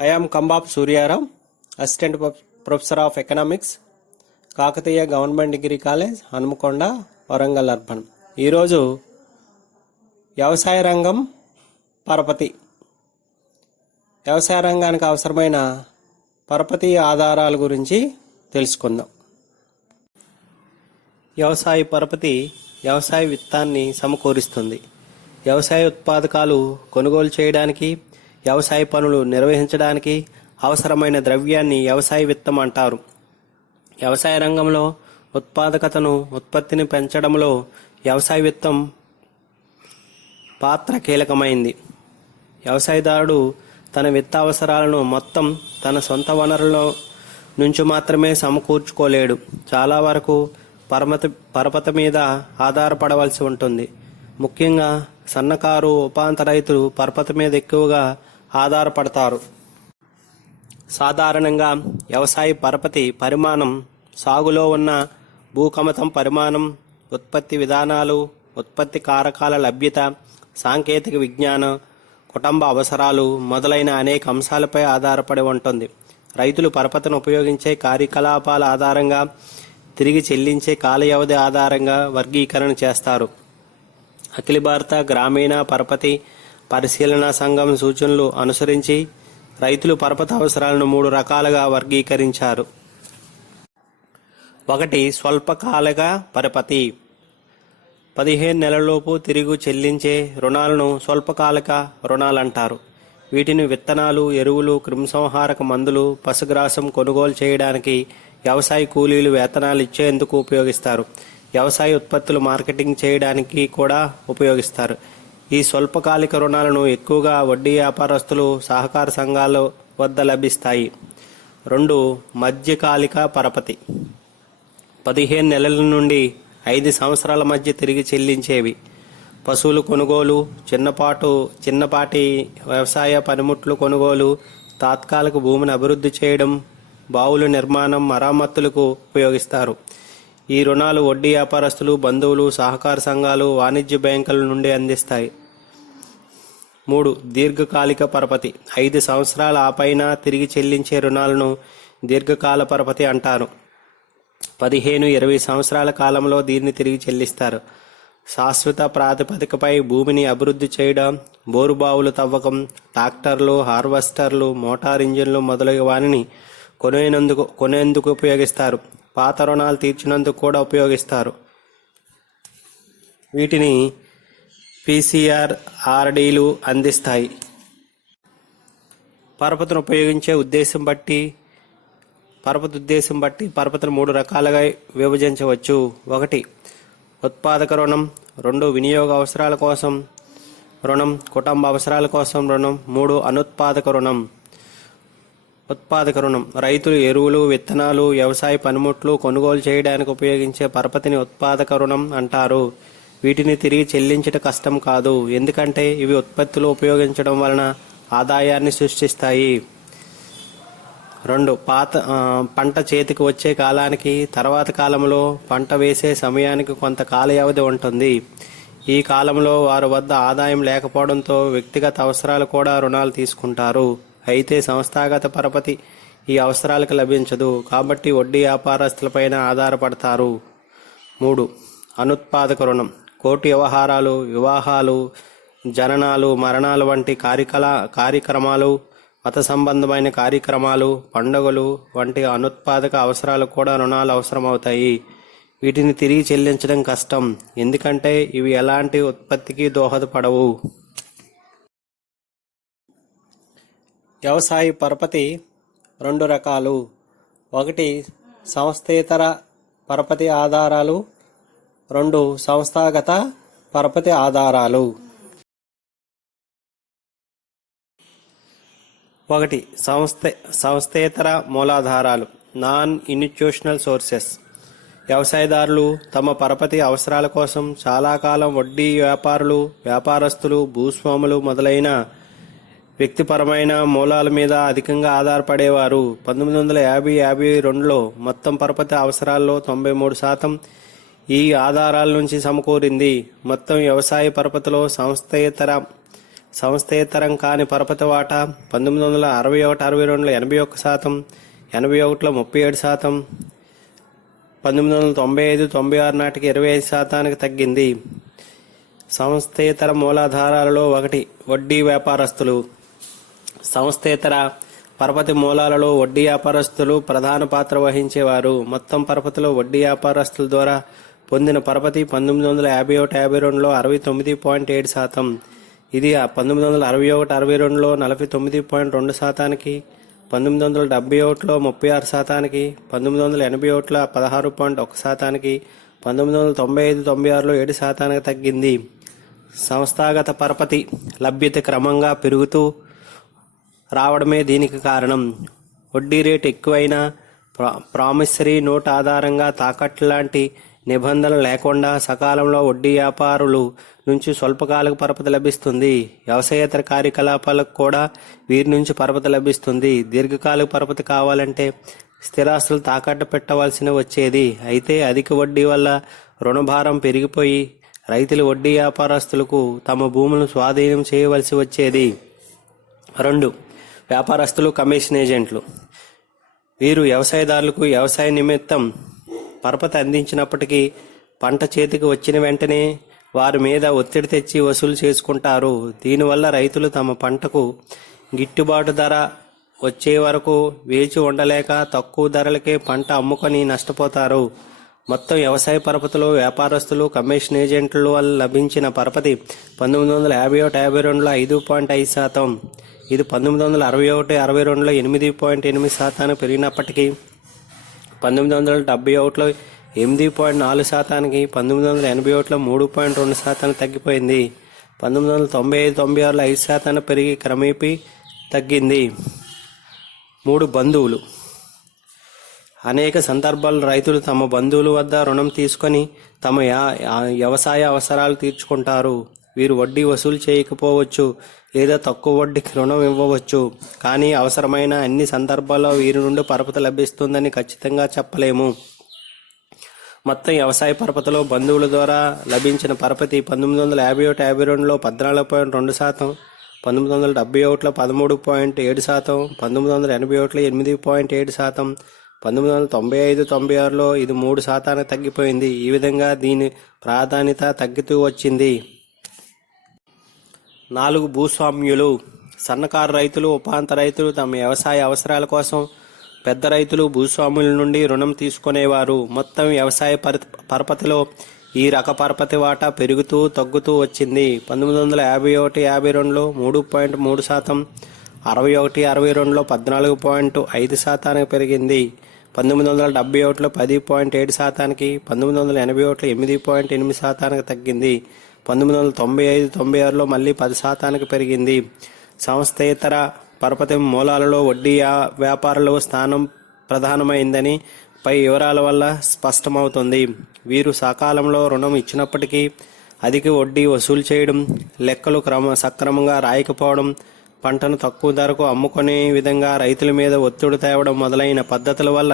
I am Kambap Suryaram, Assistant Professor of Economics, Kakatiya government degree college Hanumakonda Warangal urban. ఈరోజు వ్యవసాయ రంగం పరపతి, వ్యవసాయ రంగానికి అవసరమైన పరపతి ఆధారాల గురించి తెలుసుకుందాం. వ్యవసాయ పరపతి వ్యవసాయ విత్తాన్ని సమకూరుస్తుంది. వ్యవసాయ ఉత్పాదకాలు కొనుగోలు చేయడానికి, వ్యవసాయ పనులు నిర్వహించడానికి అవసరమైన ద్రవ్యాన్ని వ్యవసాయ విత్తం అంటారు. వ్యవసాయ రంగంలో ఉత్పాతిని పెంచడంలో వ్యవసాయ విత్తం పాత్ర కీలకమైంది. వ్యవసాయదారుడు తన విత్త అవసరాలను మొత్తం తన సొంత వనరుల నుంచి మాత్రమే సమకూర్చుకోలేడు. చాలా వరకు పరపతి మీద ఆధారపడవలసి ఉంటుంది. ముఖ్యంగా సన్నకారు ఉపాంత రైతులు పరపతి మీద ఎక్కువగా ఆధారపడతారు. సాధారణంగా వ్యవసాయ పరపతి పరిమాణం, సాగులో ఉన్న భూకమతం పరిమాణం, ఉత్పత్తి విధానాలు, ఉత్పత్తి కారకాల లభ్యత, సాంకేతిక విజ్ఞానం, కుటుంబ అవసరాలు మొదలైన అనేక అంశాలపై ఆధారపడి ఉంటుంది. రైతులు పరపతిని ఉపయోగించే కార్యకలాపాల ఆధారంగా, తిరిగి చెల్లించే కాల వ్యవధి ఆధారంగా వర్గీకరణ చేస్తారు. అఖిల భారత గ్రామీణ పరపతి పరిశీలనా సంఘం సూచనలు అనుసరించి రైతులు పరపతి అవసరాలను 3 రకాలుగా వర్గీకరించారు. 1. స్వల్పకాలిక పరపతి. 15 నెలలలోపు తిరిగి చెల్లించే రుణాలను స్వల్పకాలిక రుణాలంటారు. వీటిని విత్తనాలు, ఎరువులు, క్రిమిసంహారక మందులు, పశుగ్రాసం కొనుగోలు చేయడానికి, వ్యవసాయ కూలీలు వేతనాలు ఇచ్చేందుకు ఉపయోగిస్తారు. వ్యవసాయ ఉత్పత్తులు మార్కెటింగ్ చేయడానికి కూడా ఉపయోగిస్తారు. ఈ స్వల్పకాలిక రుణాలను ఎక్కువగా వడ్డీ వ్యాపారస్తులు, సహకార సంఘాల వద్ద లభిస్తాయి. 2. మధ్యకాలిక పరపతి. 15 నెలల నుండి 5 సంవత్సరాల మధ్య తిరిగి చెల్లించేవి. పశువులు కొనుగోలు, చిన్నపాటి వ్యవసాయ పనిముట్లు కొనుగోలు, తాత్కాలిక భూమిని అభివృద్ధి చేయడం, బావుల నిర్మాణం, మరమ్మతులకు ఉపయోగిస్తారు. ఈ రుణాలు వడ్డీ వ్యాపారస్తులు, బంధువులు, సహకార సంఘాలు, వాణిజ్య బ్యాంకుల నుండి అందిస్తాయి. 3. దీర్ఘకాలిక పరపతి. 5 సంవత్సరాల ఆపైన తిరిగి చెల్లించే రుణాలను దీర్ఘకాల పరపతి అంటారు. 15-20 సంవత్సరాల కాలంలో దీన్ని తిరిగి చెల్లిస్తారు. శాశ్వత ప్రాతిపదికపై భూమిని అభివృద్ధి చేయడం, బోరుబావులు తవ్వకం, ట్రాక్టర్లు, హార్వెస్టర్లు, మోటార్ ఇంజిన్లు మొదలగు వాటిని కొనేందుకు ఉపయోగిస్తారు. పాత రుణాలు తీర్చినందుకు కూడా ఉపయోగిస్తారు. వీటిని పీసీఆర్, ఆర్డీలు అందిస్తాయి. పరపతిని ఉపయోగించే ఉద్దేశం బట్టి పరపతిని 3 రకాలుగా విభజించవచ్చు. 1. ఉత్పాదక రుణం. 2. వినియోగ అవసరాల కోసం రుణం, కుటుంబ అవసరాల కోసం రుణం. 3. అనుత్పాదక రుణం. ఉత్పాదక రుణం. రైతులు ఎరువులు, విత్తనాలు, వ్యవసాయ పనిముట్లు కొనుగోలు చేయడానికి ఉపయోగించే పరపతిని ఉత్పాదక రుణం అంటారు. వీటిని తిరిగి చెల్లించడం కష్టం కాదు, ఎందుకంటే ఇవి ఉత్పత్తులు ఉపయోగించడం వలన ఆదాయాన్ని సృష్టిస్తాయి. 2. పంట చేతికి వచ్చే కాలానికి తర్వాత కాలంలో పంట వేసే సమయానికి కొంత కాల వ్యవధి ఉంటుంది. ఈ కాలంలో వారి వద్ద ఆదాయం లేకపోవడంతో వ్యక్తిగత అవసరాలు కూడా రుణాలు తీసుకుంటారు. అయితే సంస్థాగత పరపతి ఈ అవసరాలకు లభించదు, కాబట్టి వడ్డీ వ్యాపారస్తులపైన ఆధారపడతారు. 3. అనుత్పాదక రుణం. కోర్టు వ్యవహారాలు, వివాహాలు, జననాలు, మరణాలు వంటి కార్యక్రమాలు, మత సంబంధమైన కార్యక్రమాలు, పండుగలు వంటి అనుత్పాదక అవసరాలకు కూడా రుణాలు అవసరమవుతాయి. వీటిని తిరిగి చెల్లించడం కష్టం, ఎందుకంటే ఇవి ఎలాంటి ఉత్పత్తికి దోహదపడవు. వ్యవసాయ పరపతి 2 రకాలు. 1. సంస్థేతర పరపతి ఆధారాలు. 2. సంస్థాగత పరపతి ఆధారాలు. 1. సంస్థేతర మూలాధారాలు, నాన్ ఇన్స్టిట్యూషనల్ సోర్సెస్. వ్యవసాయదారులు తమ పరపతి అవసరాల కోసం చాలా కాలం వడ్డీ వ్యాపారస్తులు, భూస్వాములు మొదలైన వ్యక్తిపరమైన మూలాల మీద అధికంగా ఆధారపడేవారు. 1950-52లో మొత్తం పరపతి అవసరాల్లో 93% ఈ ఆధారాల నుంచి సమకూరింది. మొత్తం వ్యవసాయ పరపతిలో సంస్థేతర సంస్థేతరం కాని పరపతి వాటా 1961-62లో 81%, 81లో 37%, 1995-96 నాటికి 25%కి తగ్గింది. సంస్థేతర మూలాధారాలలో 1 వడ్డీ వ్యాపారస్తులు. సంస్థేతర పరపతి మూలాలలో వడ్డీ వ్యాపారస్తులు ప్రధాన పాత్ర వహించేవారు. మొత్తం పరపతిలో వడ్డీ వ్యాపారస్తుల ద్వారా పొందిన పరపతి 1951-52లో 69.7%. ఇది 1961-62లో 49.2%కి, 1971లో 36%కి, 1981లో 16.1%కి, 1995-96లో 7%కి తగ్గింది. సంస్థాగత పరపతి లభ్యత క్రమంగా పెరుగుతూ రావడమే దీనికి కారణం. వడ్డీ రేటు ఎక్కువైనా ప్రామిసరీ నోట్ ఆధారంగా తాకట్టు లాంటి నిబంధనలు లేకుండా సకాలంలో వడ్డీ వ్యాపారులు నుంచి స్వల్పకాలిక పరపతి లభిస్తుంది. వ్యవసాయేతర కార్యకలాపాలకు కూడా వీరి నుంచి పరపతి లభిస్తుంది. దీర్ఘకాలిక పరపతి కావాలంటే స్థిరాస్తులు తాకట్టు పెట్టవలసి వచ్చేది. అయితే అధిక వడ్డీ వల్ల రుణభారం పెరిగిపోయి రైతులు వడ్డీ వ్యాపారస్తులకు తమ భూములను స్వాధీనం చేయవలసి వచ్చేది. 2 వ్యాపారస్తులు కమిషన్ ఏజెంట్లు. వీరు వ్యవసాయదారులకు వ్యవసాయ నిమిత్తం పరపతి అందించినప్పటికీ పంట చేతికి వచ్చిన వెంటనే వారి మీద ఒత్తిడి తెచ్చి వసూలు చేసుకుంటారు. దీనివల్ల రైతులు తమ పంటకు గిట్టుబాటు ధర వచ్చే వరకు వేచి ఉండలేక తక్కువ ధరలకే పంట అమ్ముకొని నష్టపోతారు. మొత్తం వ్యవసాయ పరపతిలో వ్యాపారస్తులు కమిషన్ ఏజెంట్ల వల్ల లభించిన పరపతి 1951-52లో 5.5%. ఇది 1961-62లో 8.8% పెరిగినప్పటికీ 1971లో 8.4%కి, 1981లో 3.2% తగ్గిపోయింది. 1995-96లో 5% పెరిగి క్రమేపీ తగ్గింది. 3 బంధువులు. అనేక సందర్భాల్లో రైతులు తమ బంధువుల వద్ద రుణం తీసుకొని తమ వ్యవసాయ అవసరాలు తీర్చుకుంటారు. వీరు వడ్డీ వసూలు చేయకపోవచ్చు లేదా తక్కువ వడ్డీకి రుణం ఇవ్వవచ్చు. కానీ అవసరమైన అన్ని సందర్భాల్లో వీరి నుండి పరపతి లభిస్తుందని ఖచ్చితంగా చెప్పలేము. మొత్తం వ్యవసాయ పరపతిలో బంధువుల ద్వారా లభించిన పరపతి 1951-52లో 14.2%, 1971లో 13.7%, 1981లో 8.7%, 1995-96లో ఇది 3%కి తగ్గిపోయింది. ఈ విధంగా దీని ప్రాధాన్యత తగ్గుతూ వచ్చింది. 4 భూస్వామ్యులు. సన్నకారు రైతులు, ఉపాంత రైతులు తమ వ్యవసాయ అవసరాల కోసం పెద్ద రైతులు భూస్వాముల నుండి రుణం తీసుకునేవారు. మొత్తం వ్యవసాయ పరపతిలో ఈ రక పరపతి వాటా పెరుగుతూ తగ్గుతూ వచ్చింది. 1951-52లో 3.3%, 61-62లో 14.5%కి పెరిగింది. 1971లో 10.7%కి, 1981లో 8.8%కి తగ్గింది. 1995-96లో మళ్ళీ 10%కి పెరిగింది. సంస్థేతర పరపతి మూలాలలో వడ్డీ వ్యాపారుల స్థానం ప్రధానమైందని పై వివరాల వల్ల స్పష్టమవుతుంది. వీరు సకాలంలో రుణం ఇచ్చినప్పటికీ అధిక వడ్డీ వసూలు చేయడం, లెక్కలు సక్రమంగా రాయకపోవడం, పంటను తక్కువ ధరకు అమ్ముకునే విధంగా రైతుల మీద ఒత్తిడి తేవడం మొదలైన పద్ధతుల వల్ల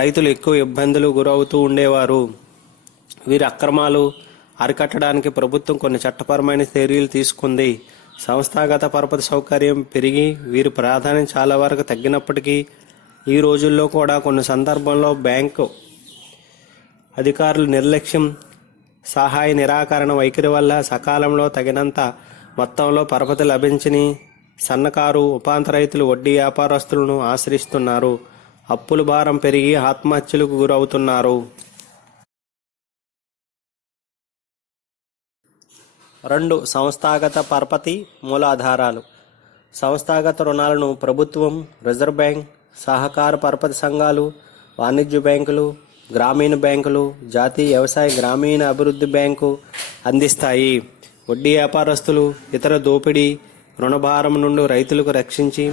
రైతులు ఎక్కువ ఇబ్బందులు గురవుతూ ఉండేవారు. వీరి అక్రమాలు అరికట్టడానికి ప్రభుత్వం కొన్ని చట్టపరమైన చర్యలు తీసుకుంది. సంస్థాగత పరపతి సౌకర్యం పెరిగి వీరి ప్రాధాన్యం చాలా వరకు తగ్గినప్పటికీ ఈ రోజుల్లో కూడా కొన్ని సందర్భాల్లో బ్యాంకు అధికారుల నిర్లక్ష్యం, సహాయ నిరాకరణ వైఖరి వల్ల సకాలంలో తగినంత మొత్తంలో పరపతి లభించని సన్నకారు, ఉపాంత రైతులు వడ్డీ వ్యాపారస్తులను ఆశ్రయిస్తున్నారు. అప్పుల భారం పెరిగి ఆత్మహత్యలకు గురవుతున్నారు. 2 సంస్థాగత పరపతి మూలాధారాలు. సంస్థాగత రుణాలను ప్రభుత్వం, రిజర్వ్ బ్యాంక్, సహకార పరపతి సంఘాలు, వాణిజ్య బ్యాంకులు, గ్రామీణ బ్యాంకులు, జాతీయ వ్యవసాయ గ్రామీణ అభివృద్ధి బ్యాంకు అందిస్తాయి. వడ్డీ వ్యాపారస్తులు ఇతర దోపిడీ రుణభారం నుండి రైతులకు రక్షించి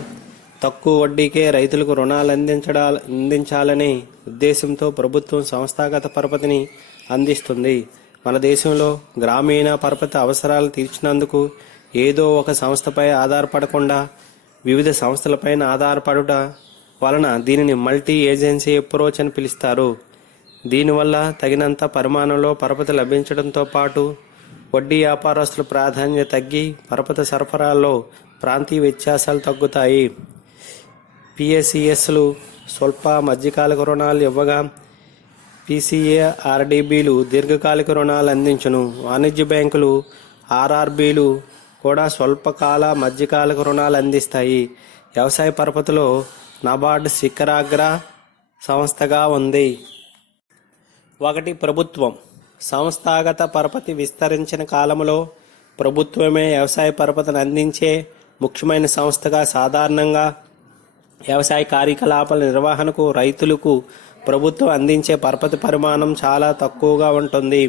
తక్కువ వడ్డీకే రైతులకు రుణాలు అందించాలనే ఉద్దేశంతో ప్రభుత్వం సంస్థాగత పరపతిని అందిస్తుంది. మన దేశంలో గ్రామీణ పరపతి అవసరాలు తీర్చినందుకు ఏదో ఒక సంస్థపై ఆధారపడకుండా వివిధ సంస్థలపైన ఆధారపడుట వలన దీనిని మల్టీ ఏజెన్సీ అప్రోచ్ అని పిలుస్తారు. దీనివల్ల తగినంత పరిమాణంలో పరపతి లభించడంతో పాటు వడ్డీ వ్యాపారస్తుల ప్రాధాన్యత తగ్గి పరపతి సరఫరాలో ప్రాంతీయ వ్యత్యాసాలు తగ్గుతాయి. పిఎస్సిఎస్లు స్వల్ప మధ్యకాలిక రుణాలు ఇవ్వగా పిసిఏ ఆర్డిబిలు దీర్ఘకాలిక రుణాలు అందించును. వాణిజ్య బ్యాంకులు ఆర్ఆర్బిలు కూడా స్వల్పకాల మధ్యకాలిక రుణాలు అందిస్తాయి. వ్యవసాయ పరపతిలో నబార్డ్ శిఖరాగ్ర సంస్థగా ఉంది. 1. ప్రభుత్వం. సంస్థాగత పరపతి విస్తరించిన కాలంలో ప్రభుత్వమే వ్యవసాయ పరపతిని అందించే ముఖ్యమైన సంస్థగా సాధారణంగా వ్యవసాయ కార్యకలాపాల నిర్వహణకు రైతులకు ప్రభుత్వం అందించే పరపతి పరిమాణం చాలా తక్కువగా ఉంటుంది.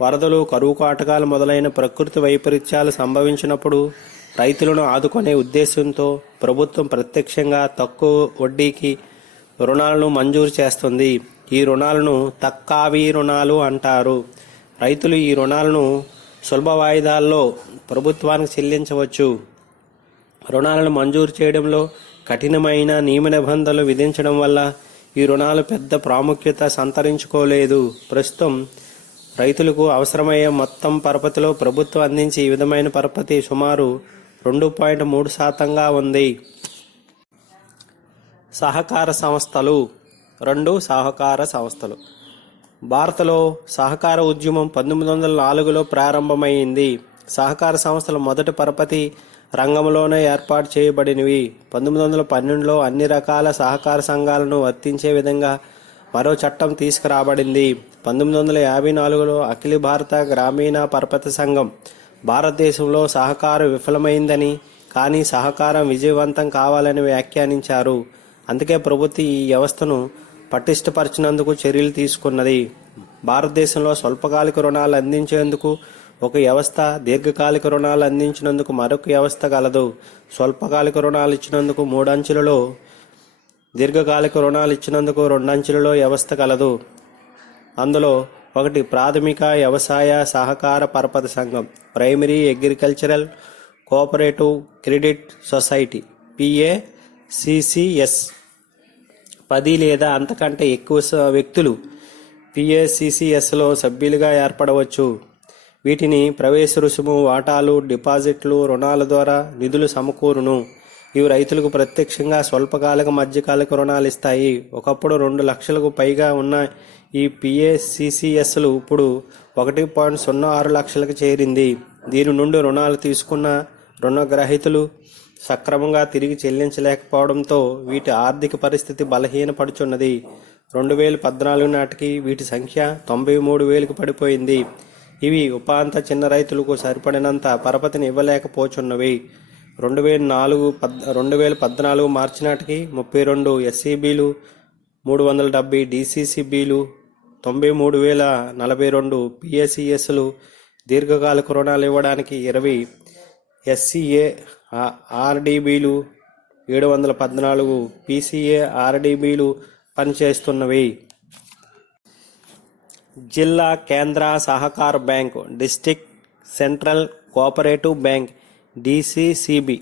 వరదలు, కరువు కాటకాలు మొదలైన ప్రకృతి వైపరీత్యాలు సంభవించినప్పుడు రైతులను ఆదుకునే ఉద్దేశంతో ప్రభుత్వం ప్రత్యక్షంగా తక్కువ వడ్డీకి రుణాలను మంజూరు చేస్తుంది. ఈ రుణాలను తక్కావీ రుణాలు అంటారు. రైతులు ఈ రుణాలను సులభ వాయిదాల్లో ప్రభుత్వానికి చెల్లించవచ్చు. రుణాలను మంజూరు చేయడంలో కఠినమైన నియమ నిబంధనలు విధించడం వల్ల ఈ రుణాలు పెద్ద ప్రాముఖ్యత సంతరించుకోలేదు. ప్రస్తుతం రైతులకు అవసరమయ్యే మొత్తం పరపతిలో ప్రభుత్వం అందించే ఈ విధమైన పరపతి సుమారు 2.3% ఉంది. సహకార సంస్థలు. 2. సహకార సంస్థలు. భారత్లో సహకార ఉద్యమం 1904లో ప్రారంభమైంది. సహకార సంస్థలు మొదటి పరపతి రంగంలోనే ఏర్పాటు చేయబడినవి. 1912లో అన్ని రకాల సహకార సంఘాలను వర్తించే విధంగా మరో చట్టం తీసుకురాబడింది. 1954లో అఖిల భారత గ్రామీణ పరపతి సంఘం భారతదేశంలో సహకారం విఫలమైందని, కానీ సహకారం విజయవంతం కావాలని వ్యాఖ్యానించారు. అందుకే ప్రభుత్వం ఈ వ్యవస్థను పటిష్టపరిచినందుకు చర్యలు తీసుకున్నది. భారతదేశంలో స్వల్పకాలిక రుణాలు అందించేందుకు ఒక వ్యవస్థ, దీర్ఘకాలిక రుణాలు అందించినందుకు మరొక వ్యవస్థ కలదు. స్వల్పకాలిక రుణాలు ఇచ్చినందుకు 3 అంచెలలో, దీర్ఘకాలిక రుణాలు ఇచ్చినందుకు 2 అంచెలలో వ్యవస్థ కలదు. అందులో 1 ప్రాథమిక వ్యవసాయ సహకార పరపతి సంఘం, primary agricultural cooperative credit society PACCS. 10 లేదా అంతకంటే ఎక్కువ వ్యక్తులు పిఏసిసిఎస్లో సభ్యులుగా ఏర్పడవచ్చు. వీటిని ప్రవేశ రుసుము, వాటాలు, డిపాజిట్లు, రుణాల ద్వారా నిధులు సమకూరును. ఇవి రైతులకు ప్రత్యక్షంగా స్వల్పకాలిక మధ్యకాలిక రుణాలు ఇస్తాయి. ఒకప్పుడు 2 లక్షలకు పైగా ఉన్న ఈ పిఏసిసిఎస్లు ఇప్పుడు 1.06 లక్షలకు చేరింది. దీని నుండి రుణాలు తీసుకున్న రుణగ్రహీతలు సక్రమంగా తిరిగి చెల్లించలేకపోవడంతో వీటి ఆర్థిక పరిస్థితి బలహీనపడుచున్నది. 2014 నాటికి వీటి సంఖ్య 93,000కు పడిపోయింది. ఇవి ఉపాంత చిన్న రైతులకు సరిపడినంత పరపతిని ఇవ్వలేకపోచున్నవి. 2014 మార్చి నాటికి 32 ఎస్సీబీలు, 370 డీసీసీబీలు, 93,042 పిఎస్సిఎస్లు, దీర్ఘకాలిక రుణాలు ఇవ్వడానికి 20 ఎస్సీఏ ఆర్డీబీలు, 714 పీసీఏ ఆర్డీబీలు పనిచేస్తున్నవి. జిల్లా కేంద్ర సహకార bank, district central cooperative bank DCCB.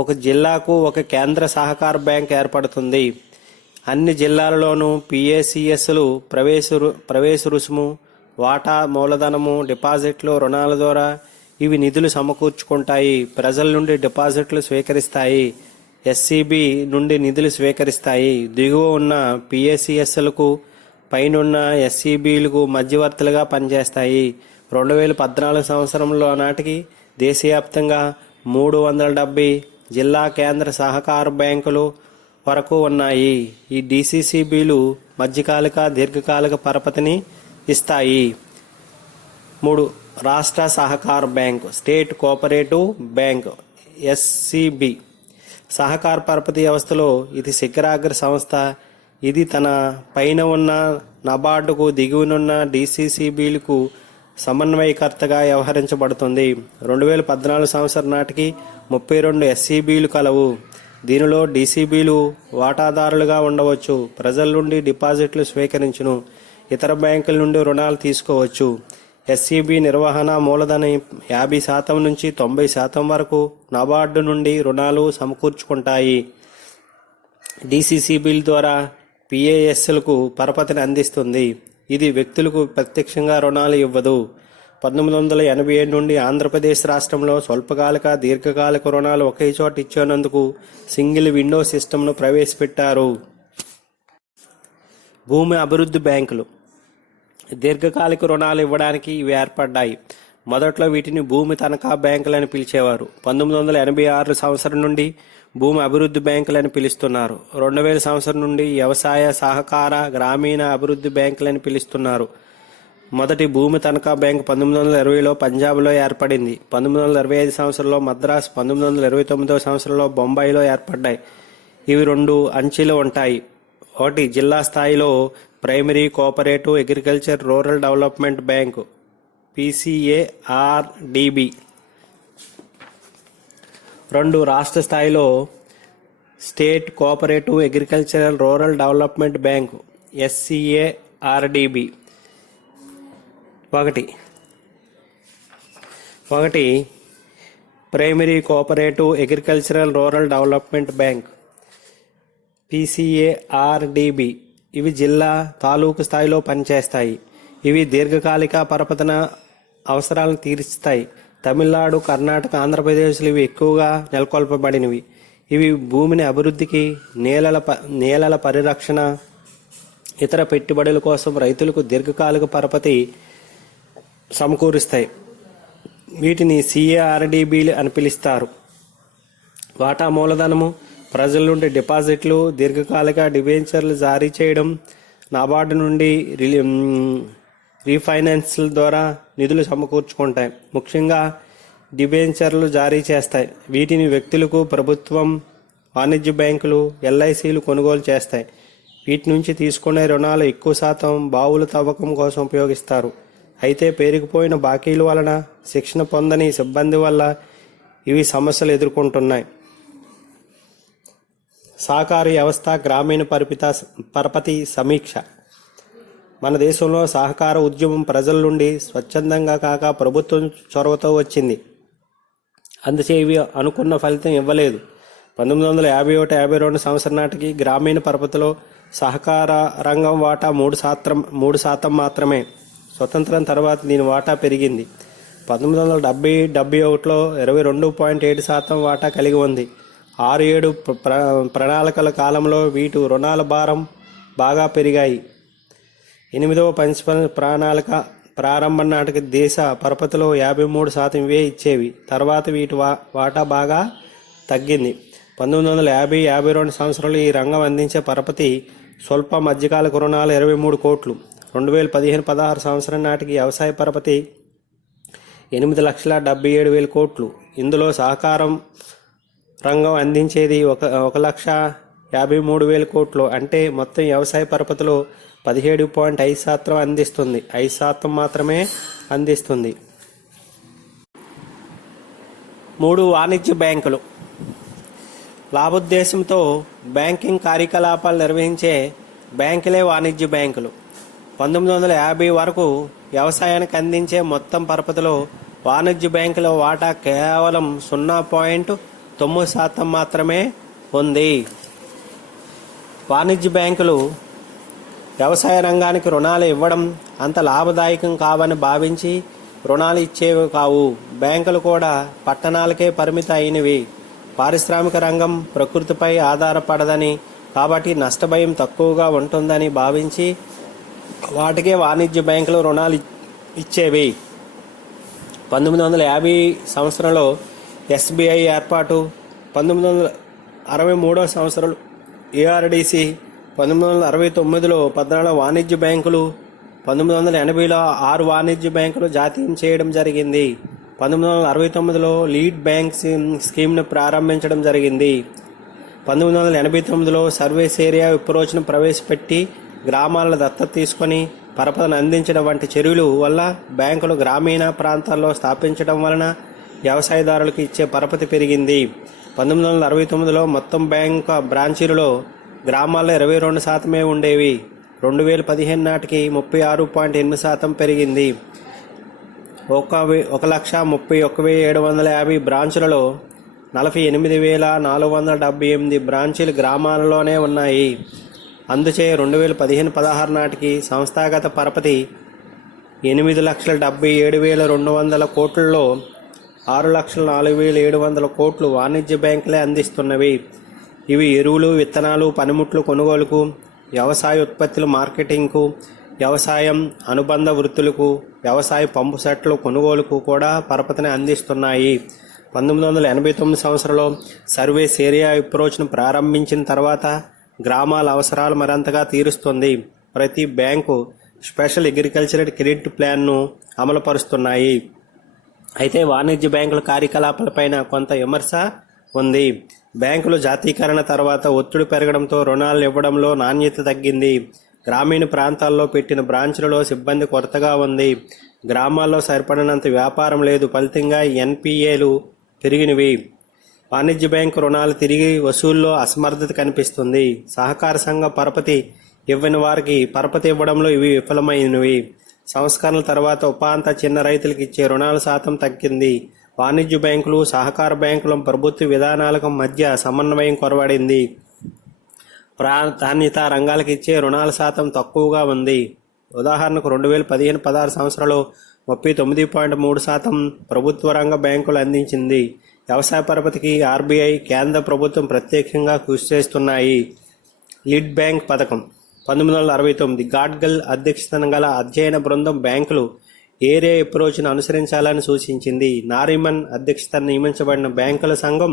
ఒక జిల్లాకు ఒక కేంద్ర సహకార బ్యాంక్ ఏర్పడుతుంది. అన్ని జిల్లాలలోనూ పిఏసిఎస్లు ప్రవేశ రుసుము, వాటా మూలధనము, డిపాజిట్లు, రుణాల ద్వారా ఇవి నిధులు సమకూర్చుకుంటాయి. ప్రజల నుండి డిపాజిట్లు స్వీకరిస్తాయి. ఎస్సీబీ నుండి నిధులు స్వీకరిస్తాయి. దిగువ ఉన్న పిఏసిఎస్లకు, పైనున్న ఎస్సీబీలకు మధ్యవర్తులుగా పనిచేస్తాయి. 2014 సంవత్సరంలో నాటికి దేశవ్యాప్తంగా 370 జిల్లా కేంద్ర సహకార బ్యాంకులు వరకు ఉన్నాయి. ఈ డిసిసిబిలు మధ్యకాలిక, దీర్ఘకాలిక పరపతిని ఇస్తాయి. 3. రాష్ట్ర సహకార bank, state cooperative bank SCB. సహకార పరపతి వ్యవస్థలో ఇది శిఖరాగ్ర సంస్థ. ఇది తన పైన ఉన్న నబార్డుకు, దిగువనున్న డిసిసిబిలకు సమన్వయకర్తగా వ్యవహరించబడుతుంది. 2014 సంవత్సరం నాటికి 32 ఎస్సీబీలు కలవు. దీనిలో డీసీబీలు వాటాదారులుగా ఉండవచ్చు. ప్రజల నుండి డిపాజిట్లు స్వీకరించును. ఇతర బ్యాంకుల నుండి రుణాలు తీసుకోవచ్చు. ఎస్సీబీ నిర్వహణ మూలధనం 50% నుంచి 90% వరకు నబార్డు నుండి రుణాలు సమకూర్చుకుంటాయి. డిసిసిబిల ద్వారా పిఏఎస్లకు పరపతిని అందిస్తుంది. ఇది వ్యక్తులకు ప్రత్యక్షంగా రుణాలు ఇవ్వదు. 1987 నుండి ఆంధ్రప్రదేశ్ రాష్ట్రంలో స్వల్పకాలిక దీర్ఘకాలిక రుణాలు ఒకే చోట ఇచ్చేందుకు సింగిల్ విండో సిస్టమ్ను ప్రవేశపెట్టారు. భూమి అభివృద్ధి బ్యాంకులు దీర్ఘకాలిక రుణాలు ఇవ్వడానికి ఇవి ఏర్పడ్డాయి. మొదట్లో వీటిని భూమి తనఖా బ్యాంకులని పిలిచేవారు. 1986 సంవత్సరం నుండి భూమి అభివృద్ధి బ్యాంకులని పిలుస్తున్నారు. 2000 సంవత్సరం నుండి వ్యవసాయ సహకార గ్రామీణ అభివృద్ధి బ్యాంకులని పిలుస్తున్నారు. మొదటి భూమి తనఖా బ్యాంకు 1920లో పంజాబ్లో ఏర్పడింది. 1925 సంవత్సరంలో మద్రాసు, 1929 సంవత్సరంలో బొంబాయిలో ఏర్పడ్డాయి. ఇవి 2 అంచెలు ఉంటాయి. ఒకటి జిల్లా స్థాయిలో primary cooperative agriculture rural development bank PCARDB. 2 రాష్ట్ర స్థాయిలో state cooperative agricultural rural development bank SCARDB. ఒకటి primary cooperative agricultural rural development bank PCARDB. ఇవి జిల్లా తాలూకు స్థాయిలో పనిచేస్తాయి. ఇవి దీర్ఘకాలిక పరపతన అవసరాలను తీరుస్తాయి. తమిళనాడు, కర్ణాటక, ఆంధ్రప్రదేశ్లు ఇవి ఎక్కువగా నెలకొల్పబడినవి. ఇవి భూమిని అభివృద్ధికి, నేలల పరిరక్షణ, ఇతర పెట్టుబడుల కోసం రైతులకు దీర్ఘకాలిక పరపతి సమకూరుస్తాయి. వీటిని CARDBలు అని పిలుస్తారు. వాటా మూలధనము, ప్రజల నుండి డిపాజిట్లు, దీర్ఘకాలిక డిబెంచర్లు జారీ చేయడం, నాబార్డు నుండి రీఫైనాన్స్ల ద్వారా నిధులు సమకూర్చుకుంటాయి. ముఖ్యంగా డిబెంచర్లు జారీ చేస్తాయి. వీటిని వ్యక్తులకు ప్రభుత్వం, వాణిజ్య బ్యాంకులు, LICలు కొనుగోలు చేస్తాయి. వీటి నుంచి తీసుకునే రుణాలు ఎక్కువ శాతం బావుల తవ్వకం కోసం ఉపయోగిస్తారు. అయితే పేరుకుపోయిన బాకీల వలన, శిక్షణ పొందని సిబ్బంది వల్ల ఇవి సమస్యలు ఎదుర్కొంటున్నాయి. సహకార వ్యవస్థ గ్రామీణ పరపతి సమీక్ష. మన దేశంలో సహకార ఉద్యమం ప్రజల నుండి స్వచ్ఛందంగా కాక ప్రభుత్వం చొరవతో వచ్చింది. అందుచే ఇవి అనుకున్న ఫలితం ఇవ్వలేదు. 1951-52 సంవత్సరం నాటికి గ్రామీణ పరపతిలో సహకార రంగం వాటా 3% మాత్రమే. స్వతంత్రం తర్వాత దీని వాటా పెరిగింది. 1970-71లో 22.7% వాటా కలిగి ఉంది. 6-7 ప్రణాళికల కాలంలో వీటి రుణాల భారం బాగా పెరిగాయి. 8వ ప్రణాళిక ప్రారంభం నాటికి దేశ పరపతిలో 53% ఇవే ఇచ్చేవి. తర్వాత వీటి వాటా బాగా తగ్గింది. 1950-52 సంవత్సరంలో ఈ రంగం అందించే పరపతి స్వల్ప మధ్యకాలిక రుణాలు 23 కోట్లు. 2015-16 సంవత్సరం నాటికి వ్యవసాయ పరపతి 8,77,000 కోట్లు. ఇందులో సహకారం రంగం అందించేది 1,53,000 కోట్లు. అంటే మొత్తం వ్యవసాయ పరపతిలో 17.5% అందిస్తుంది. 5% మాత్రమే అందిస్తుంది. 3 వాణిజ్య బ్యాంకులు. లాభోద్దేశంతో బ్యాంకింగ్ కార్యకలాపాలు నిర్వహించే బ్యాంకులే వాణిజ్య బ్యాంకులు. 1950 వరకు వ్యవసాయానికి అందించే మొత్తం పరపతిలో వాణిజ్య బ్యాంకుల వాటా కేవలం 0.9% మాత్రమే ఉంది. వాణిజ్య బ్యాంకులు వ్యవసాయ రంగానికి రుణాలు ఇవ్వడం అంత లాభదాయకం కావని భావించి రుణాలు ఇచ్చేవి కావు. బ్యాంకులు కూడా పట్టణాలకే పరిమిత అయినవి. పారిశ్రామిక రంగం ప్రకృతిపై ఆధారపడదని, కాబట్టి నష్టభయం తక్కువగా ఉంటుందని భావించి వాటికే వాణిజ్య బ్యాంకులు రుణాలు ఇచ్చేవి. 1950 సంవత్సరంలో SBI ఏర్పాటు, 1963 సంవత్సరంలో ARDC, 1969లో 14 వాణిజ్య బ్యాంకులు, 1980లో 6 వాణిజ్య బ్యాంకులు జాతీయం చేయడం జరిగింది. 1969లో లీడ్ బ్యాంక్ స్కీమ్ను ప్రారంభించడం జరిగింది. 1989లో సర్వీస్ ఏరియా అప్రోచ్ను ప్రవేశపెట్టి గ్రామాలను దత్తత తీసుకొని పరపతిని అందించడం వంటి చర్యలు వల్ల బ్యాంకులు గ్రామీణ ప్రాంతాల్లో స్థాపించడం వలన వ్యవసాయదారులకు ఇచ్చే పరపతి పెరిగింది. 1969లో మొత్తం బ్యాంకు బ్రాంచీలలో గ్రామాల్లో 22% ఉండేవి. 2015 నాటికి 36.8% పెరిగింది. 1,31,750 బ్రాంచులలో 48,478 బ్రాంచీలు గ్రామాలలోనే ఉన్నాయి. అందుచే 2015-16 నాటికి సంస్థాగత పరపతి 8,77,200 కోట్లలో 6,04,700 కోట్లు వాణిజ్య బ్యాంకులే అందిస్తున్నవి. ఇవి ఎరువులు, విత్తనాలు, పనిముట్లు కొనుగోలుకు, వ్యవసాయ ఉత్పత్తుల మార్కెటింగ్కు, వ్యవసాయం అనుబంధ వృత్తులకు, వ్యవసాయ పంపు సెట్లు కొనుగోలుకు కూడా పరపతిని అందిస్తున్నాయి. 1989 సంవత్సరంలో సర్వీస్ ఏరియా అప్రోచ్ను ప్రారంభించిన తర్వాత గ్రామాల అవసరాలు మరింతగా తీరుస్తుంది. ప్రతి బ్యాంకు స్పెషల్ అగ్రికల్చరల్ క్రెడిట్ ప్లాన్ను అమలుపరుస్తున్నాయి. అయితే వాణిజ్య బ్యాంకుల కార్యకలాపాలపైన కొంత విమర్శ ఉంది. బ్యాంకులు జాతీకరణ తర్వాత ఒత్తిడి పెరగడంతో రుణాలు ఇవ్వడంలో నాణ్యత తగ్గింది. గ్రామీణ ప్రాంతాల్లో పెట్టిన బ్రాంచ్లలో సిబ్బంది కొరతగా ఉంది. గ్రామాల్లో సరిపడినంత వ్యాపారం లేదు. ఫలితంగా ఎన్పిఏలు పెరిగినవి. వాణిజ్య బ్యాంకు రుణాలు తిరిగి వసూల్లో అసమర్థత కనిపిస్తుంది. సహకార సంఘ పరపతి ఇవ్వని వారికి పరపతి ఇవ్వడంలో ఇవి విఫలమైనవి. సంస్కరణల తర్వాత ఉపాంత చిన్న రైతులకు ఇచ్చే రుణాల శాతం తగ్గింది. వాణిజ్య బ్యాంకులు, సహకార బ్యాంకుల ప్రభుత్వ విధానాలకు మధ్య సమన్వయం కొరవడింది. ప్రాధాన్యత రంగాలకు ఇచ్చే రుణాల శాతం తక్కువగా ఉంది. ఉదాహరణకు 2015-16 సంవత్సరంలో 39.3% ప్రభుత్వ రంగ బ్యాంకులు అందించింది. వ్యవసాయ పరపతికి ఆర్బీఐ, కేంద్ర ప్రభుత్వం ప్రత్యేకంగా కృషి చేస్తున్నాయి. లీడ్ బ్యాంక్ పథకం 1969 గాడ్గిల్ అధ్యక్షతన గల అధ్యయన బృందం బ్యాంకులు ఏరియా అప్రోచ్ను అనుసరించాలని సూచించింది. నారిమన్ అధ్యక్షతన నియమించబడిన బ్యాంకుల సంఘం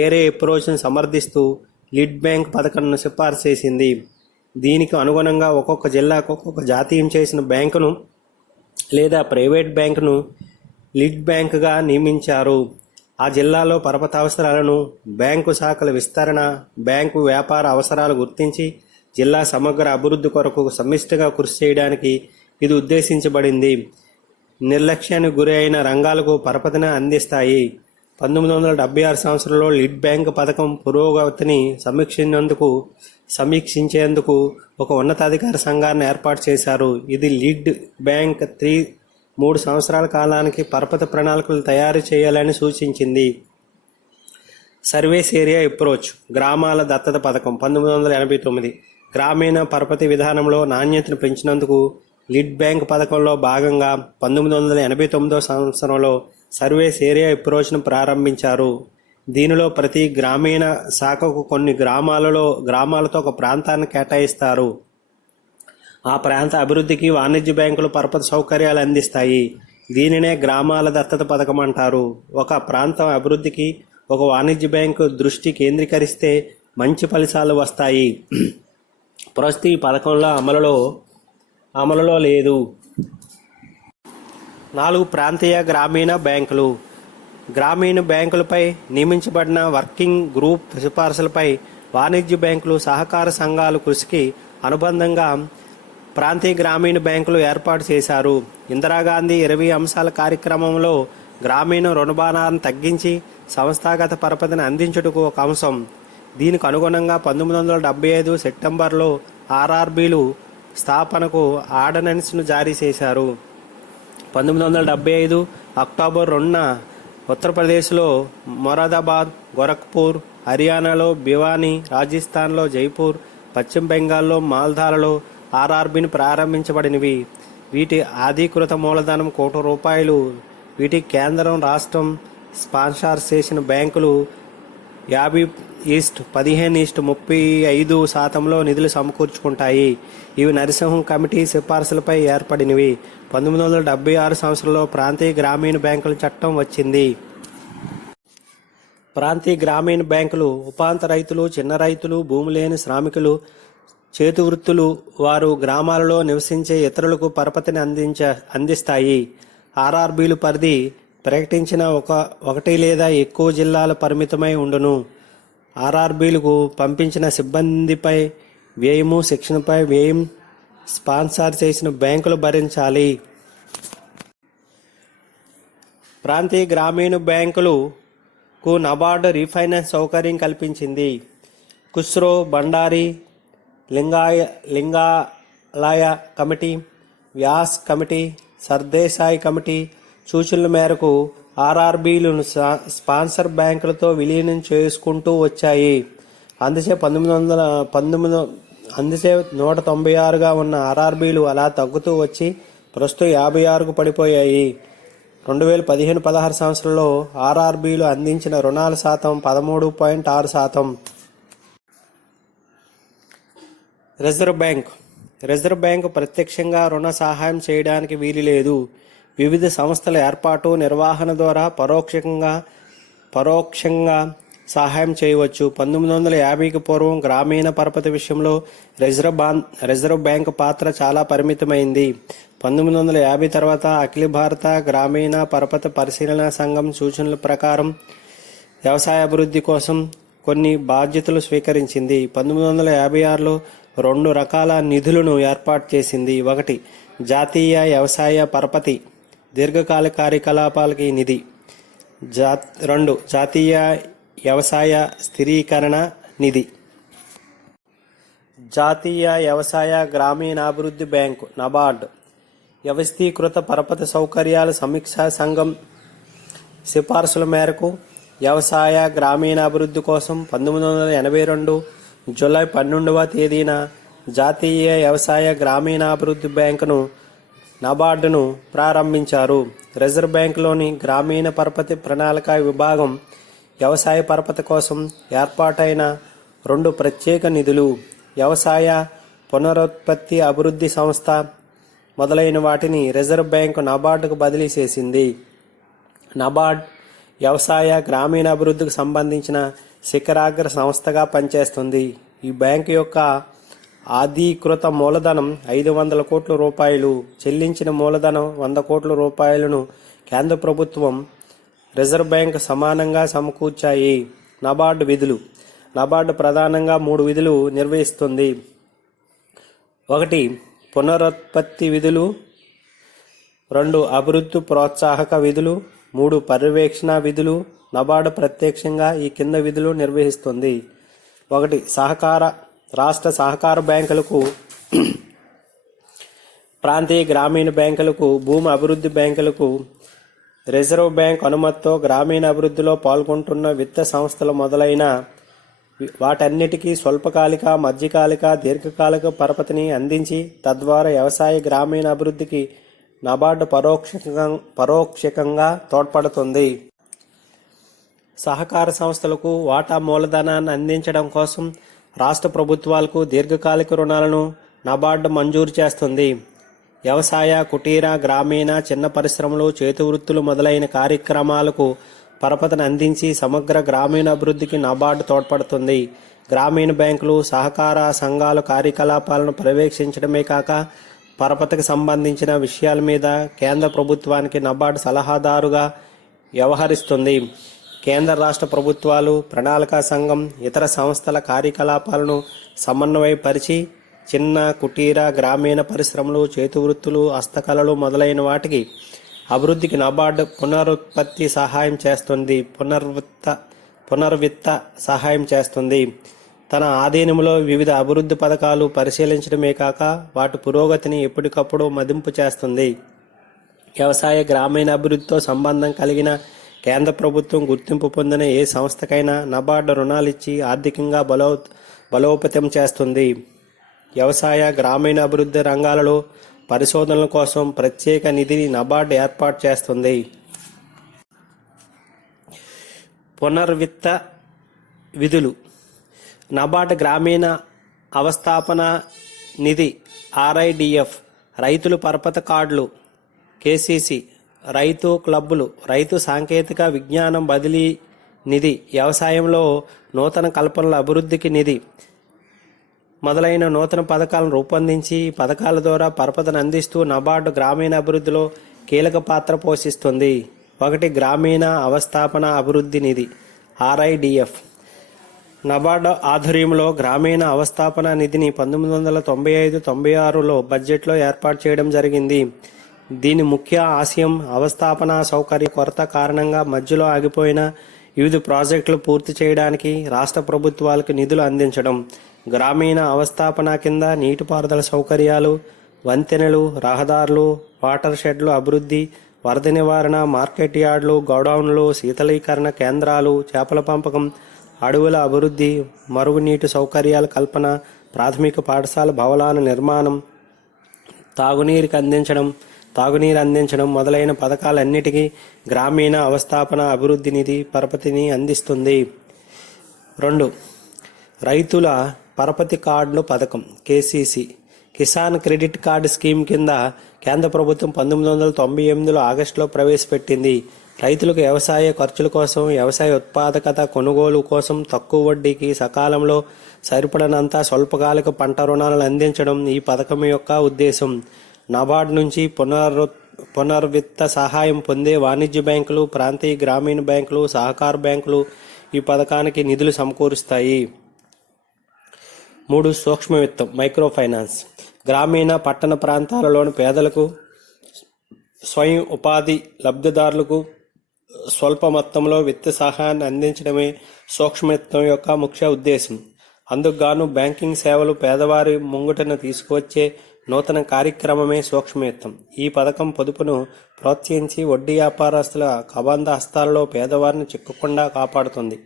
ఏరియా అప్రోచ్ను సమర్థిస్తూ లీడ్ బ్యాంక్ పథకంను సిఫార్సు చేసింది. దీనికి అనుగుణంగా ఒక్కొక్క జిల్లాకు ఒక్కొక్క జాతీయం చేసిన బ్యాంకును లేదా ప్రైవేట్ బ్యాంకును లీడ్ బ్యాంకుగా నియమించారు. ఆ జిల్లాలో పరపతి అవసరాలను, బ్యాంకు శాఖల విస్తరణ, బ్యాంకు వ్యాపార అవసరాలు గుర్తించి జిల్లా సమగ్ర అభివృద్ధి కొరకు సమిష్టిగా కృషి చేయడానికి ఇది ఉద్దేశించబడింది. నిర్లక్ష్యానికి గురి అయిన రంగాలకు పరపతిని అందిస్తాయి. 1976 సంవత్సరంలో లీడ్ బ్యాంక్ పథకం పురోగతిని సమీక్షించేందుకు ఒక ఉన్నతాధికార సంఘాన్ని ఏర్పాటు చేశారు. ఇది లీడ్ బ్యాంక్ 3 సంవత్సరాల కాలానికి పరపతి ప్రణాళికలు తయారు చేయాలని సూచించింది. సర్వీస్ ఏరియా అప్రోచ్ గ్రామాల దత్తత పథకం 1989 గ్రామీణ పరపతి విధానంలో నాణ్యతను పెంచినందుకు లీడ్ బ్యాంక్ పథకంలో భాగంగా 1989 సంవత్సరంలో సర్వీస్ ఏరియా అప్రోచ్ను ప్రారంభించారు. దీనిలో ప్రతి గ్రామీణ శాఖకు కొన్ని గ్రామాలతో ఒక ప్రాంతాన్ని కేటాయిస్తారు. ఆ ప్రాంత అభివృద్ధికి వాణిజ్య బ్యాంకులు పరపతి సౌకర్యాలు అందిస్తాయి. దీనినే గ్రామాల దత్తత పథకం అంటారు. ఒక ప్రాంతం అభివృద్ధికి ఒక వాణిజ్య బ్యాంకు దృష్టి కేంద్రీకరిస్తే మంచి ఫలితాలు వస్తాయి. ప్రస్తుతం ఈ పథకంలో అమలులో లేదు. 4 ప్రాంతీయ గ్రామీణ బ్యాంకులు. గ్రామీణ బ్యాంకులపై నియమించబడిన వర్కింగ్ గ్రూప్ సిఫార్సులపై వాణిజ్య బ్యాంకులు, సహకార సంఘాలు కృషికి అనుబంధంగా ప్రాంతీయ గ్రామీణ బ్యాంకులు ఏర్పాటు చేశారు. ఇందిరాగాంధీ 20 అంశాల కార్యక్రమంలో గ్రామీణ రుణభారాన్ని తగ్గించి సంస్థాగత పరపతిని అందించుటకు ఒక అంశం. దీనికి అనుగుణంగా 1975 సెప్టెంబర్లో ఆర్ఆర్బీలు స్థాపనకు ఆర్డినెన్స్ను జారీ చేశారు. 1975 అక్టోబర్ 2న ఉత్తరప్రదేశ్లో మొరాదాబాద్, గోరఖ్పూర్, హర్యానాలో భివానీ, రాజస్థాన్లో జైపూర్, పశ్చిమ బెంగాల్లో మాల్దాలలో ఆర్ఆర్బీని ప్రారంభించబడినవి. వీటి అధీకృత మూలధనం ₹1,00,00,000. వీటికి కేంద్రం, రాష్ట్రం స్పాన్సర్ చేసిన బ్యాంకులు 50:15:35% నిధులు సమకూర్చుకుంటాయి. ఇవి నరసింహం కమిటీ సిఫార్సులపై ఏర్పడినవి. 1976 సంవత్సరంలో ప్రాంతీయ గ్రామీణ బ్యాంకుల చట్టం వచ్చింది. ప్రాంతీయ గ్రామీణ బ్యాంకులు ఉపాంత రైతులు, చిన్న రైతులు, భూమి లేని శ్రామికులు, చేతివృత్తులు వారు గ్రామాలలో నివసించే ఇతరులకు పరపతిని అందిస్తాయి. ఆర్ఆర్బీలు పరిధి ప్రకటించిన ఒకటి లేదా ఎక్కువ జిల్లాల పరిమితమై ఉండును. ఆర్ఆర్బీలకు పంపించిన సిబ్బందిపై వ్యయము, శిక్షణపై వ్యయం స్పాన్సర్ చేసిన బ్యాంకులు భరించాలి. ప్రాంతీయ గ్రామీణ బ్యాంకులకు నబార్డు రీఫైనాన్స్ సౌకర్యం కల్పించింది. ఖుస్రో భండారీ లింగాలయ committee, Vyas committee, Sardesai committee సూచనల మేరకు ఆర్ఆర్బీలను స్పాన్సర్ బ్యాంకులతో విలీనం చేసుకుంటూ వచ్చాయి. అందుచే 196గా ఉన్న ఆర్ఆర్బీలు అలా తగ్గుతూ వచ్చి ప్రస్తుతం 56కు పడిపోయాయి. 2015-16 సంవత్సరంలో ఆర్ఆర్బీలు అందించిన రుణాల శాతం 13.6%. రిజర్వ్ బ్యాంకు ప్రత్యక్షంగా రుణ సహాయం చేయడానికి వీలు లేదు. వివిధ సంస్థల ఏర్పాటు, నిర్వహణ ద్వారా పరోక్షంగా సహాయం చేయవచ్చు. 1950కి పూర్వం గ్రామీణ పరపతి విషయంలో రిజర్వ్ బ్యాంకు పాత్ర చాలా పరిమితమైంది. 1950 తర్వాత అఖిల భారత గ్రామీణ పరపతి పరిశీలనా సంఘం సూచనల ప్రకారం వ్యవసాయ అభివృద్ధి కోసం కొన్ని బాధ్యతలు స్వీకరించింది. 1956లో 2 రకాల నిధులను ఏర్పాటు చేసింది. 1. జాతీయ వ్యవసాయ పరపతి దీర్ఘకాలిక కార్యకలాపాలకి నిధి. 2. జాతీయ వ్యవసాయ స్థిరీకరణ నిధి. జాతీయ వ్యవసాయ గ్రామీణాభివృద్ధి బ్యాంకు నబార్డ్ వ్యవస్థీకృత పరపతి సౌకర్యాల సమీక్షా సంఘం సిఫార్సుల మేరకు వ్యవసాయ గ్రామీణాభివృద్ధి కోసం 1982 జూలై 12వ తేదీన జాతీయ వ్యవసాయ గ్రామీణాభివృద్ధి బ్యాంకును నబార్డును ప్రారంభించారు. రిజర్వ్ బ్యాంకులోని గ్రామీణ పరపతి ప్రణాళిక విభాగం వ్యవసాయ పరపతి కోసం ఏర్పాటైన 2 ప్రత్యేక నిధులు, వ్యవసాయ పునరుత్పత్తి అభివృద్ధి సంస్థ మొదలైన వాటిని రిజర్వ్ బ్యాంకు నబార్డుకు బదిలీ చేసింది. నబార్డ్ వ్యవసాయ గ్రామీణాభివృద్ధికి సంబంధించిన శిఖరాగ్ర సంస్థగా పనిచేస్తుంది. ఈ బ్యాంకు యొక్క ఆధీకృత మూలధనం 500 కోట్ల రూపాయలు, చెల్లించిన మూలధనం 100 కోట్ల రూపాయలను కేంద్ర ప్రభుత్వం, రిజర్వ్ బ్యాంక్ సమానంగా సమకూర్చాయి. నబార్డు విధులు. నబార్డు ప్రధానంగా 3 విధులు నిర్వహిస్తుంది. 1. పునరుత్పత్తి విధులు. 2. అభివృద్ధి ప్రోత్సాహక విధులు. 3. పర్యవేక్షణ విధులు. నబార్డు ప్రత్యక్షంగా ఈ కింద విధులు నిర్వహిస్తుంది. 1. రాష్ట్ర సహకార బ్యాంకులకు, ప్రాంతీయ గ్రామీణ బ్యాంకులకు, భూమి అభివృద్ధి బ్యాంకులకు రిజర్వ్ బ్యాంక్ అనుమతితో గ్రామీణ అభివృద్ధిలో పాల్గొంటున్న విత్త సంస్థలు మొదలైన వాటన్నిటికీ స్వల్పకాలిక, మధ్యకాలిక, దీర్ఘకాలిక పరపతిని అందించి తద్వారా వ్యవసాయ గ్రామీణ అభివృద్ధికి నబార్డు పరోక్షంగా తోడ్పడుతుంది. సహకార సంస్థలకు వాటా మూలధనాన్ని అందించడం కోసం రాష్ట్ర ప్రభుత్వాలకు దీర్ఘకాలిక రుణాలను నబార్డు మంజూరు చేస్తుంది. వ్యవసాయ, కుటీర, గ్రామీణ, చిన్న పరిశ్రమలు, చేతి వృత్తులు మొదలైన కార్యక్రమాలకు పరపతిని అందించి సమగ్ర గ్రామీణ అభివృద్ధికి నబార్డు తోడ్పడుతుంది. గ్రామీణ బ్యాంకులు, సహకార సంఘాల కార్యకలాపాలను పర్యవేక్షించడమే కాక పరపతికి సంబంధించిన విషయాల మీద కేంద్ర ప్రభుత్వానికి నబార్డు సలహాదారుగా వ్యవహరిస్తుంది. కేంద్ర రాష్ట్ర ప్రభుత్వాలు, ప్రణాళికా సంఘం ఇతర సంస్థల కార్యకలాపాలను సమన్వయపరిచి చిన్న, కుటీర, గ్రామీణ పరిశ్రమలు, చేతి వృత్తులు, హస్తకళలు మొదలైన వాటికి అభివృద్ధికి నబార్డు పునరుత్పత్తి సహాయం చేస్తుంది. పునర్విత్త సహాయం చేస్తుంది. తన ఆధీనంలో వివిధ అభివృద్ధి పథకాలు పరిశీలించడమే కాక వాటి పురోగతిని ఎప్పటికప్పుడు మదింపు చేస్తుంది. వ్యవసాయ గ్రామీణ అభివృద్ధితో సంబంధం కలిగిన కేంద్ర ప్రభుత్వం గుర్తింపు పొందిన ఏ సంస్థకైనా నబార్డు రుణాలిచ్చి ఆర్థికంగా బలోపేతం చేస్తుంది. వ్యవసాయ గ్రామీణ అభివృద్ధి రంగాలలో పరిశోధనల కోసం ప్రత్యేక నిధిని నబార్డు ఏర్పాటు చేస్తుంది. పునర్విత్త విధులు. నబార్డు గ్రామీణ అవస్థాపన నిధి RIDF, రైతులు పరపతి కార్డులు KCC, రైతు క్లబ్బులు, రైతు సాంకేతిక విజ్ఞానం బదిలీ నిధి, వ్యవసాయంలో నూతన కల్పనల అభివృద్ధికి నిధి మొదలైన నూతన పథకాలను రూపొందించి పథకాల ద్వారా పరపతిని అందిస్తూ నబార్డు గ్రామీణ అభివృద్ధిలో కీలక పాత్ర పోషిస్తుంది. 1. గ్రామీణ అవస్థాపన అభివృద్ధి నిధి RIDF. నబార్డు ఆధ్వర్యంలో గ్రామీణ అవస్థాపన నిధిని 1995-96లో బడ్జెట్లో ఏర్పాటు చేయడం జరిగింది. దీని ముఖ్య ఆశయం అవస్థాపన సౌకర్య కొరత కారణంగా మధ్యలో ఆగిపోయిన వివిధ ప్రాజెక్టులు పూర్తి చేయడానికి రాష్ట్ర ప్రభుత్వాలకు నిధులు అందించడం. గ్రామీణ అవస్థాపన కింద నీటిపారుదల సౌకర్యాలు, వంతెనలు, రహదారులు, వాటర్ షెడ్లు అభివృద్ధి, వరద నివారణ, మార్కెట్ యార్డులు, గోడౌన్లు, శీతలీకరణ కేంద్రాలు, చేపల పెంపకం, అడవుల అభివృద్ధి, మరుగునీటి సౌకర్యాల కల్పన, ప్రాథమిక పాఠశాల భవనాల నిర్మాణం, తాగునీరుకి అందించడం, తాగునీరు అందించడం మొదలైన పథకాలన్నిటికీ గ్రామీణ అవస్థాపన అభివృద్ధి నిధి పరపతిని అందిస్తుంది. 2. రైతుల పరపతి కార్డులు పథకం KCC Kisan credit card scheme కింద కేంద్ర ప్రభుత్వం 1998లో ఆగస్టులో ప్రవేశపెట్టింది. రైతులకు వ్యవసాయ ఖర్చుల కోసం, వ్యవసాయ ఉత్పాదకత కొనుగోలు కోసం తక్కువ వడ్డీకి సకాలంలో సరిపడనంత స్వల్పకాలిక పంట రుణాలను అందించడం ఈ పథకం యొక్క ఉద్దేశం. నబార్డ్ నుంచి పునర్విత్త సహాయం పొందే వాణిజ్య బ్యాంకులు, ప్రాంతీయ గ్రామీణ బ్యాంకులు, సహకార బ్యాంకులు ఈ పథకానికి నిధులు సమకూరుస్తాయి. 3. సూక్ష్మ విత్తం మైక్రో ఫైనాన్స్ గ్రామీణ పట్టణ ప్రాంతాలలోని పేదలకు, స్వయం ఉపాధి లబ్ధిదారులకు స్వల్ప మొత్తంలో విత్త సహాయాన్ని అందించడమే సూక్ష్మ విత్తం యొక్క ముఖ్య ఉద్దేశం. అందుకుగాను బ్యాంకింగ్ సేవలు పేదవారి ముంగిటను తీసుకువచ్చే నూతన కార్యక్రమమే సూక్ష్మ విత్తం. ఈ పథకం పొదుపును ప్రోత్సహించి వడ్డీ వ్యాపారస్తుల కబంధ హస్తాలలో పేదవారిని చిక్కకుండా కాపాడుతుంది.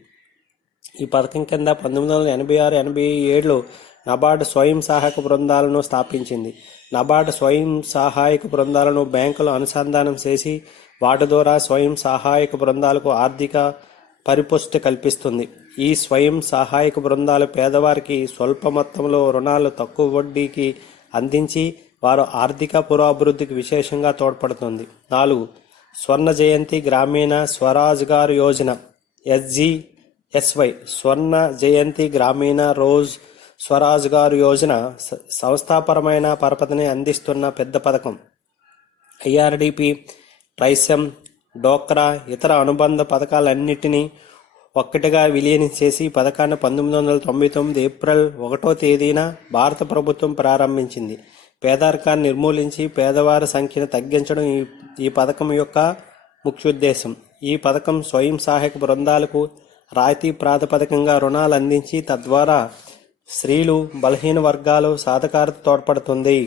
ఈ పథకం కింద 1986-87లో నబార్డ్ స్వయం సహాయక బృందాలను స్థాపించింది. నబార్డ్ స్వయం సహాయక బృందాలను బ్యాంకులు అనుసంధానం చేసి వాటి ద్వారా స్వయం సహాయక బృందాలకు ఆర్థిక పరిపుష్టి కల్పిస్తుంది. ఈ స్వయం సహాయక బృందాలు పేదవారికి స్వల్ప మొత్తంలో రుణాలు తక్కువ వడ్డీకి అందించి వారు ఆర్థిక పురోభివృద్ధికి విశేషంగా తోడ్పడుతుంది. 4. స్వర్ణ జయంతి గ్రామీణ స్వరోజ్గార్ యోజన SGSY స్వర్ణ జయంతి గ్రామీణ స్వరోజ్గార్ యోజన సంస్థాపరమైన పరపతిని అందిస్తున్న పెద్ద పథకం. IRDP, ట్రైసెమ్, డోక్రా ఇతర అనుబంధ పథకాలన్నింటినీ ఒక్కటిగా విలీనం చేసి ఈ పథకాన్ని 1999 ఏప్రిల్ 1వ తేదీన భారత ప్రభుత్వం ప్రారంభించింది. పేదరికాన్ని నిర్మూలించి పేదవారి సంఖ్యను తగ్గించడం ఈ పథకం యొక్క ముఖ్యోద్దేశం. ఈ పథకం స్వయం సహాయక బృందాలకు రాయితీ ప్రాతిపదికంగా రుణాలు అందించి తద్వారా స్త్రీలు, బలహీన వర్గాలు సాధికారత తోడ్పడుతుంది.